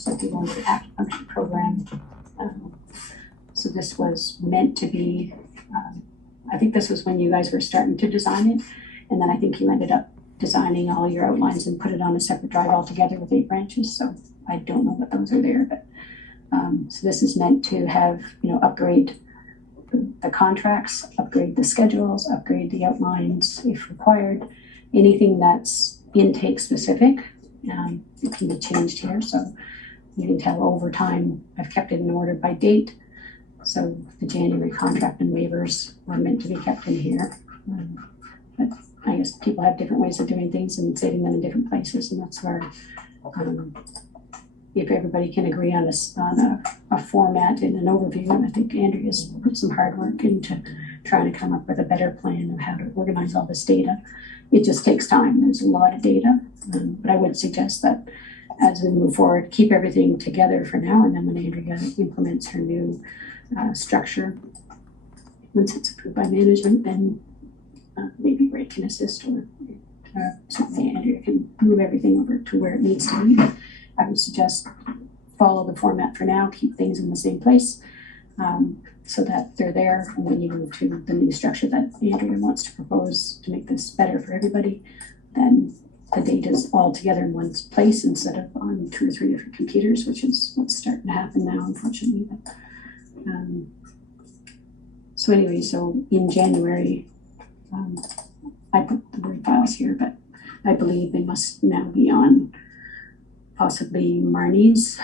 So if you go into the acupuncture program, so this was meant to be, I think this was when you guys were starting to design it. And then I think you ended up designing all your outlines and put it on a separate drive altogether with 8 branches. So I don't know what those are there, but so this is meant to have, upgrade the contracts, upgrade the schedules, upgrade the outlines if required. Anything that's intake specific, it can be changed here. So you can tell over time, I've kept it in order by date. So the January contract and waivers were meant to be kept in here. But I guess people have different ways of doing things and saving them in different places. And that's where, if everybody can agree on a format and an overview, and I think Andrea's put some hard work into trying to come up with a better plan of how to organize all this data. It just takes time. There's a lot of data, but I would suggest that as we move forward, keep everything together for now, and then when Andrea implements her new structure, once it's approved by management, then maybe Ray can assist, or certainly Andrea can move everything over to where it needs to be. I would suggest follow the format for now, keep things in the same place, so that they're there when you move to the new structure that Andrea wants to propose to make this better for everybody. Then the data is all together in one place instead of on 2 or 3 different computers, which is what's starting to happen now, unfortunately. But, so anyway, so in January, I put the Word files here, but I believe they must now be on possibly Marnie's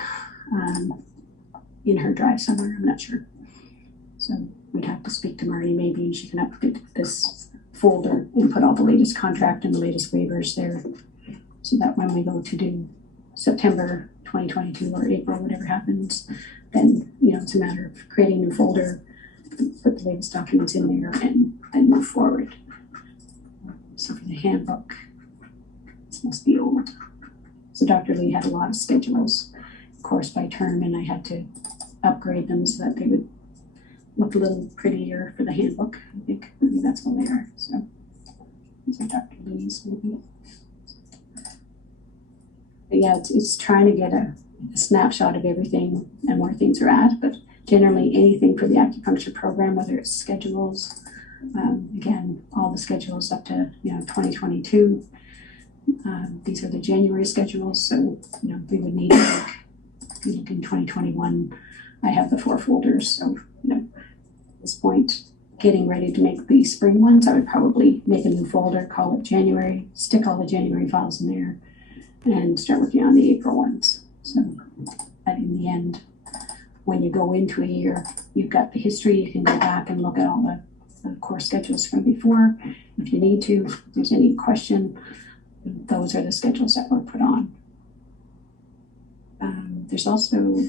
in her drive somewhere. I'm not sure. So we'd have to speak to Marnie maybe, and she can update this folder and put all the latest contract and the latest waivers there, so that when we go to do September 2022 or April, whatever happens, then it's a matter of creating a new folder, put the latest documents in there, and then move forward. So for the handbook, this must be old. So Dr. Lee had a lot of schedules, course by term, and I had to upgrade them so that they would look a little prettier for the handbook. I think maybe that's what they are. So these are Dr. Lee's maybe. But yeah, it's trying to get a snapshot of everything and where things are at. But generally anything for the acupuncture program, whether it's schedules, again, all the schedules up to 2022. These are the January schedules, so we would need to look in 2021. I have the 4 folders, so at this point, getting ready to make the spring ones, I would probably make a new folder, call it January, stick all the January files in there, and start working on the April ones. So that in the end, when you go into a year, you've got the history. You can go back and look at all the course schedules from before if you need to. If there's any question, those are the schedules that were put on. There's also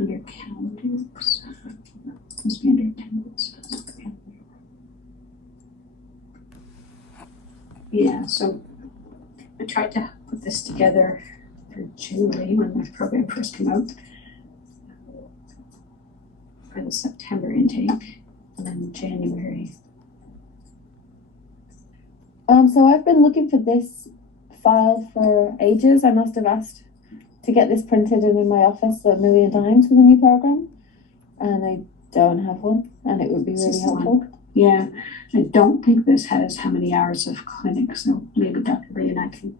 under calendars, must be under attendance. Yeah, so I tried to put this together for Julie when the program first came out for the September intake, and then January. So I've been looking for this file for ages. I must have asked to get this printed in my office a million times with a new program, and I don't have one, and it would be really helpful. Yeah, I don't think this has how many hours of clinic, so maybe Dr. Lee and I can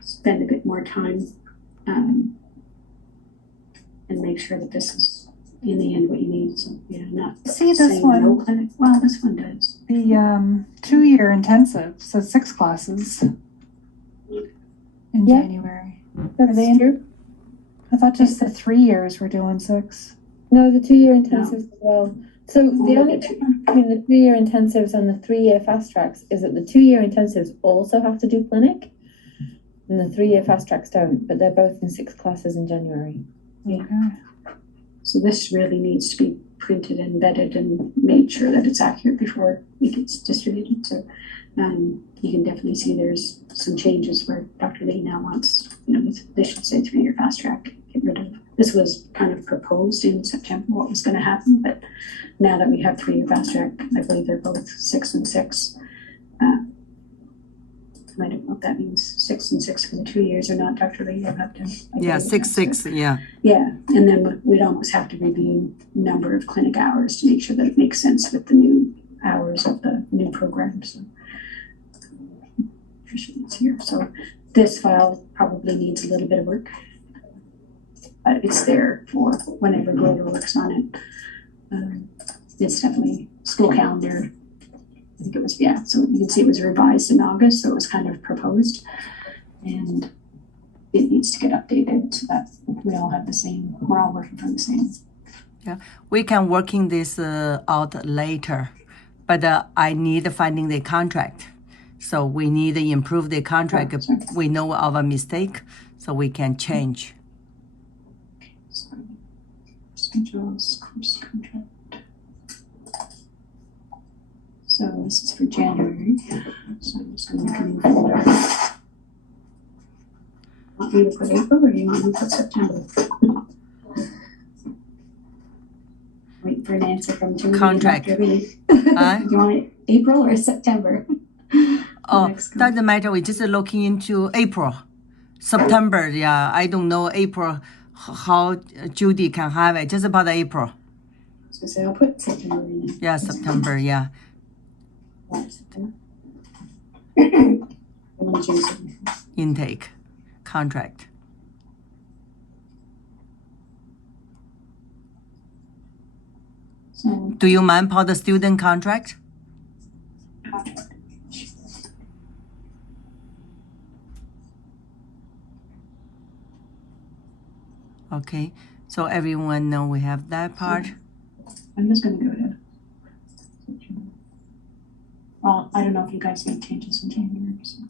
spend a bit more time and make sure that this is in the end what you need. So not see this one. No clinic. Well, this one does. The 2-year intensive, so 6 classes in January. That's true. I thought just the 3 years were doing 6. No, the 2-year intensives as well. So the only difference between the 2-year intensives and the 3-year fast tracks is that the 2-year intensives also have to do clinic, and the 3-year fast tracks don't, but they're both in 6 classes in January. Yeah. Okay. So this really needs to be printed and vetted and made sure that it's accurate before it gets distributed. So you can definitely see there's some changes where Dr. Lee now wants, they should say 3-year fast track, get rid of. This was kind of proposed in September what was going to happen, but now that we have 3-year fast track, I believe they're both 6 and 6. I don't know if that means 6 and 6 for the 2 years or not, Dr. Lee, you'll have to. Yeah, 6, yeah. Yeah, and then we'd almost have to review number of clinic hours to make sure that it makes sense with the new hours of the new program, so. It's here, so this file probably needs a little bit of work. But it's there for whenever Grover works on it. It's definitely school calendar. I think it was, yeah, so you can see it was revised in August, so it was kind of proposed. And it needs to get updated so that we all have the same, we're all working from the same. We can working this out later, but I need finding the contract. So we need to improve the contract. Oh, sorry. We know our mistake, so we can change. Schedules, course contract. So this is for January. So I'm just gonna make a new folder. Want me to put April or do you want me to put September? Wait for an answer from Julie. Contract. Do you Huh? want it April or September? Oh, Next one. doesn't matter. We're just looking into April, September. Yeah, I don't know April how Judy can have it. Just about April. I was gonna say, I'll put September in there. Yeah, September. Yeah. September. I want to change something. Intake contract. So, Do you mind for the student contract? contract. Okay. So everyone know we have that part. I'm just gonna go to. Well, I don't know if you guys made changes in January, so.